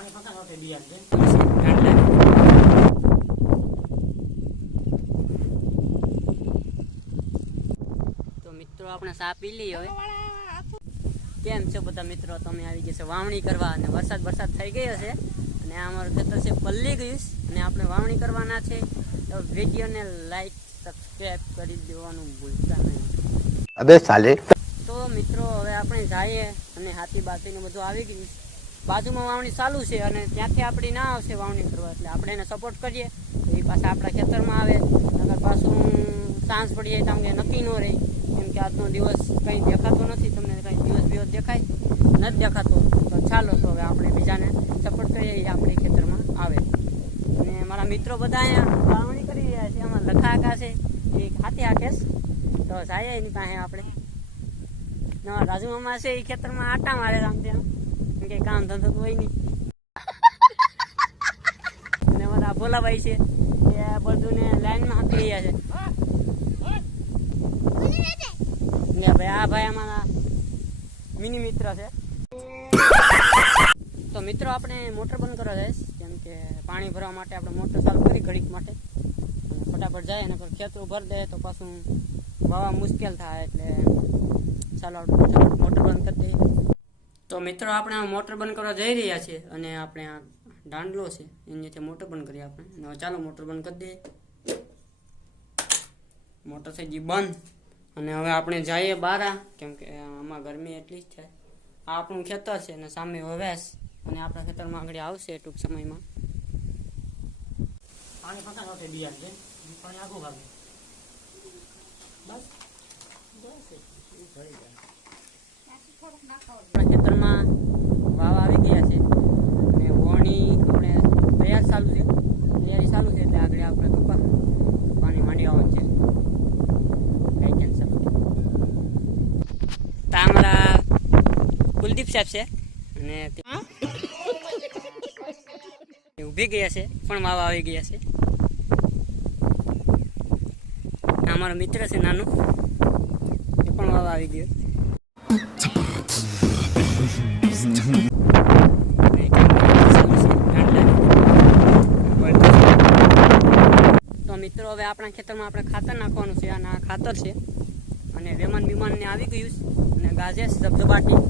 તો મિત્રો આપણે ચા પી લઈએ હવે. કેમ છો બધા મિત્રો? તમે આવી ગયા છે વાવણી કરવા અને વરસાદ થઈ ગયો છે અને આ અમારું ખેતર છે પલ્લી ગયું અને આપણે વાવણી કરવાના છે. તો વિડીયોને લાઈક સબસ્ક્રાઇબ કરી દેવાનું ભૂલતા નહીં. અબે સાલે. તો મિત્રો હવે આપણે જઈએ અને હાથી બાતીનું બધું આવી ગયું. બાજુમાં વાવણી ચાલુ છે અને ત્યાંથી આપણી ના આવશે વાવણી કરવા, એટલે આપણે એને સપોર્ટ કરીએ તો એ પાછા આપણા ખેતરમાં આવે. અગર પાછું ચાન્સ પડી જાય તો અમને નક્કી ન રહે, કેમ કે આજનો દિવસ કંઈ દેખાતો નથી. તમને કંઈ દિવસ દેખાય નથી દેખાતો તો ચાલો તો હવે આપણે બીજાને સપોર્ટ કરીએ, એ આપણી ખેતરમાં આવે. અને મારા મિત્રો બધા અહીંયા વાવણી કરી રહ્યા છે. આમાં લખા આકા છે એ હાથી આકેશ, તો જાય એની પાસે આપણે. રાજુ મામા છે એ ખેતરમાં આટા મારે આમ ત્યાં, કે કામ ધંધો તો હોય નહીં. અને અમારા ભોલાભાઈ છે એ બધું ને લાઈનમાં હાંકી રહ્યા છે. ભાઈ આ ભાઈ અમારા મિની મિત્ર છે. તો મિત્રો આપણે મોટર બંધ કરવા જઈશ, કેમ કે પાણી ભરવા માટે આપણે મોટર ચાલુ કરી ઘડીક માટે. અને ફટાફટ જાય અને ખેતરું ભરી દે તો પાછું વાવા મુશ્કેલ થાય, એટલે ચાલો આપણે મોટર બંધ કરી દઈએ. તો મિત્રો આપણે આ મોટર બંધ કરવા જઈ રહ્યા છીએ અને આપણે આ દાંડલો છે એનાથી મોટર બંધ કરીએ આપણે. અને ચાલો મોટર બંધ કરી દઈએ. મોટર થઈ ગઈ બંધ અને હવે આપણે જઈએ બહાર, કેમ કે આમાં ગરમી એટલી જ છે. આ આપણું ખેતર છે અને સામે વવેશ અને આપણા ખેતરમાં આગળ આવશે ટૂંક સમયમાં. પાણી પકા નોટે બિયાર છે, પાણી આગું ભાગે બસ આપણા ખેતરમાં વાવા આવી ગયા છે અને વોણી આપણે તૈયારી ચાલુ છે એટલે આગળ આપણે કપા પાણી માંડી આવવાનું છે. કઈ ટેન્શન નથી. તો અમારા કુલદીપ સાહેબ છે અને ઊભી ગયા છે પણ વાવા આવી ગયા છે. અમારો મિત્ર છે નાનો, એ પણ વાવા આવી ગયો. તો મિત્રો હવે આપણા ખેતરમાં આપણે ખાતર નાખવાનું છે અને આ ખાતર છે અને વેમાન બીમાનને આવી ગયું અને ગાજે ધબધબાટી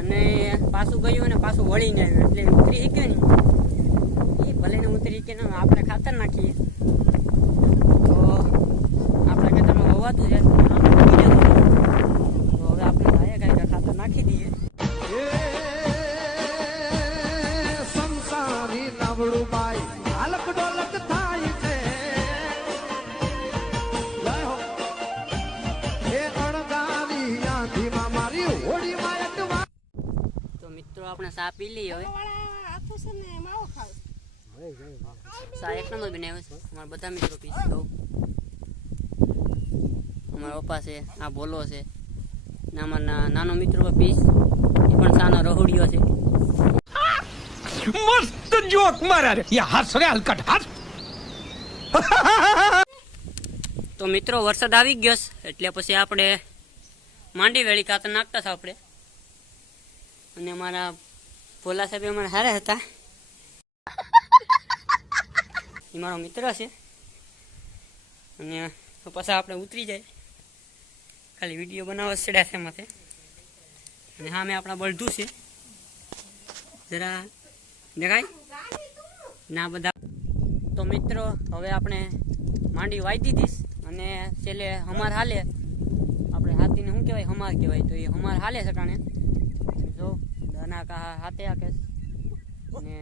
અને પાછું ગયું અને પાછું વળીને આવ્યું, એટલે ઉતરી શીખે નહીં. એ ભલે ને ઉતરી શીખે ને આપણે ખાતર નાખીએ તો આપણા ખેતરમાં હોવાતું છે. તો હવે આપણે ગાય ખાતર નાખી દઈએ. તો મિત્રો આપણે ચા પી લઈએ હવે. ચા એક નંબર બનાવ્યો છે. અમારા બધા મિત્રો પીશે. અમારા પપ્પા છે, આ ભોલો છે ને અમારા નાનો મિત્રો પીશ, એ પણ સાનો રહોડિયો છે. મસ્ત જોક મારા રે, યા હસ રે હલકટ હસ. તો મિત્રો વરસાદ આવી ગયો એટલે પછી આપણે માંડી વેળી ખાતર નાખતા હતા આપણે. અને અમારા ભોલા સાહેબ અમારા હારે હતા, એ મારો મિત્ર છે. અને પછી આપણે ઉતરી જાય, ખાલી વિડીયો બનાવવા ચડ્યા છે એમાંથી. અને હા મેં આપણા બળધું છે, જરા દેખાય ના બધા. તો મિત્રો હવે આપણે માંડી વાઈ દીધીશ અને છેલ્લે હમાર હાલે. આપણે હાથીને શું કહેવાય? હમાર કહેવાય. તો એ હમાર હાલે સટાણે જો ધના કા હાથે આકે. અને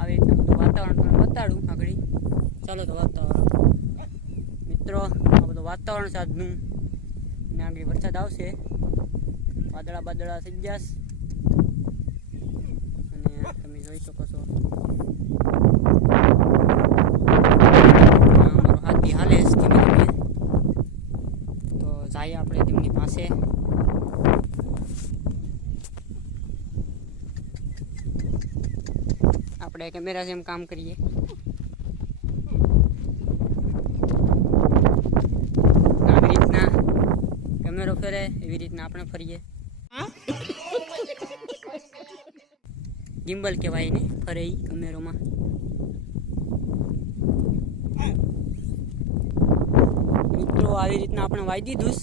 આવી રીતના બધું વાતાવરણ તમને બતાડું આગળ. ચાલો તો વાતાવરણ મિત્રો, આ બધું વાતાવરણ છે આજનું. અને આગળ વરસાદ આવશે, વાદળા થઈ જશે અને તમે જોઈ શકો છો અમારો હાથી હાલે ધીમે ધીમે. તો જઈએ આપણે તેમની પાસે. આપણે કેમેરા જેમ કામ કરીએ. આવી રીતના કેમેરો ફરે એવી રીતના આપણે ફરીએ. ગિમ્બલ કહેવાય ને, ફરે ઈ કેમેરોમાં. મિત્રો આવી રીતના આપણે વાઈ દીધું છે.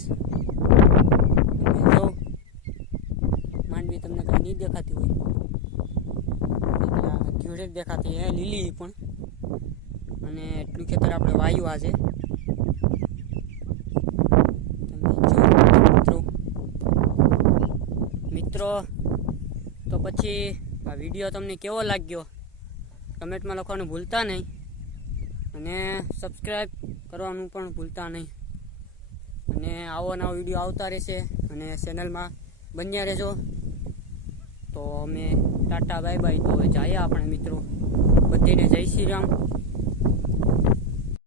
જો માંડવી તમને કઈ નહીં દેખાતી હોય, ઘેડે દેખાતી હે લીલી પણ. અને એટલું ખેતર આપણે વાયું આજે. મિત્રો તો પછી આ વિડીયો તમને કેવો લાગ્યો કમેન્ટમાં લખવાનું ભૂલતા નહીં, અને સબસ્ક્રાઈબ કરવાનું પણ ભૂલતા નહીં. અને આવો નવો વિડીયો આવતા રહેશે, અને ચેનલમાં બન્યા રહેજો. તો અમે ટાટા બાય બાય. તો હવે જઈએ આપણે મિત્રો, બધીને જય શ્રી રામ.